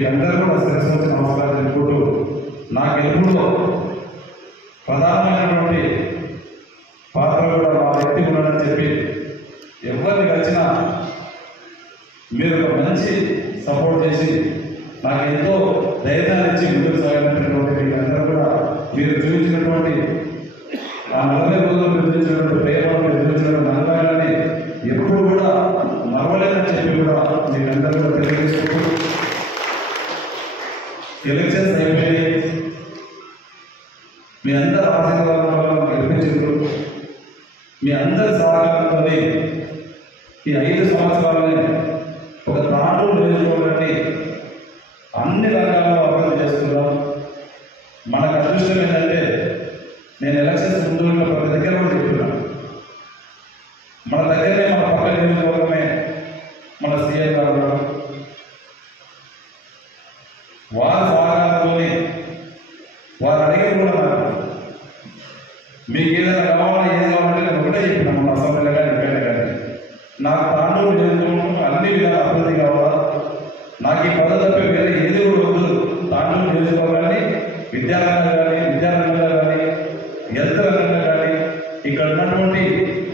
మీకందరూ కూడా శిరస్సు నమస్కారం తెలుపుకుంటూ నా గెలుపులో ప్రధానమైనటువంటి పాత్ర కూడా మా వ్యక్తి ఉన్నాడని చెప్పి ఎవరిని కలిసినా మీరు ఒక మంచి సపోర్ట్ చేసి నాకు ఎంతో ధైర్యాన్ని ఇచ్చి ముందుకు సాగినటువంటి మీకందరూ కూడా మీరు చూపించినటువంటి ఆ 40 రోజులు చూపించినటువంటి ప్రేమ చూపించినటువంటి అనుభవాన్ని ఎప్పుడు కూడా మరవలేదని చెప్పి కూడా మీకందరూ కూడా తెలియజేసుకుంటూ ఎలక్షన్స్ అయిపోయి మీ అందరి ఆశీర్వాదాలను గెలిపించారు. మీ అందరి సహకారంతో ఈ 5 సంవత్సరాలని ఒక తాండూరు నియోజకవర్గాన్ని అన్ని రంగాల్లో అభివృద్ధి చేస్తున్నాం. మనకు అదృష్టం ఏంటంటే నేను ఎలక్షన్స్ ముందు ప్రతి దగ్గర కూడా చెప్తున్నాను. మన దగ్గరనే మన పక్క నియోజకవర్గమే మన సీఎం గారు వారి సహకారంతో వారు అడిగి కూడా మీకు ఏదైనా కావాలా ఏది కావాలంటే నేను ఒకటే చెప్పినా మన అసెంబ్లీలో కానీ ఇక్కడ కానీ నాకు తాండూరు నియోజకవర్గం అన్ని విధాలు అభివృద్ధి కావాలా, నాకు ఈ పదవి తప్ప వేరే ఏది కూడా వద్దు. తాండూరు నియోజకవర్గాన్ని విద్యారంగంగా కానీ విద్యారంగంగా కానీ హెల్త్ రంగంగా కానీ ఇక్కడ ఉన్నటువంటి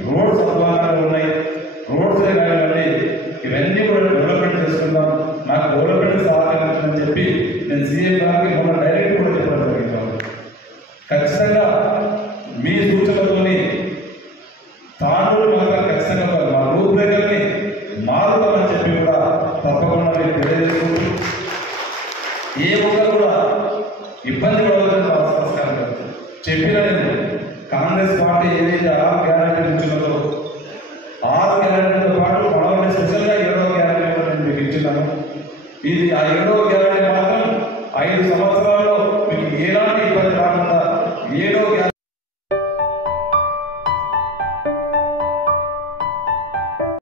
రోడ్స్ అధ్వానంగా ఉన్నాయి, రోడ్సే కానీ ఇవన్నీ కూడా డెవలప్మెంట్ చేసుకుందాం, నాకు డెవలప్మెంట్ సహకరించమని చెప్పి నేను సీఎం గారికి మొన్న డైరెక్ట్ కూడా చెప్పడం జరిగింది. ఖచ్చితంగా మీ సూచనలతోని తాండూరు మాత్రం ఖచ్చితంగా మా రూపురేఖల్ని మారుతామని చెప్పి కూడా తప్పకుండా మీరు తెలియజేసుకుంటూ ఏ ఒక్కరు కూడా ఇబ్బంది పడవద్దని నమస్కారం చెప్పిన నేను కాంగ్రెస్ పార్టీ ఏదైతే 6 గ్యారెంటీ ఇచ్చినదో 6 గ్యారెంటీతో పాటు మనల్ని స్పెషల్గా 7వ గ్యారెంటీ నేను మీకు ఇచ్చినాను. ఇది ఆ 7వ గ్యారెంటీ మాత్రం 5 సంవత్సరాల్లో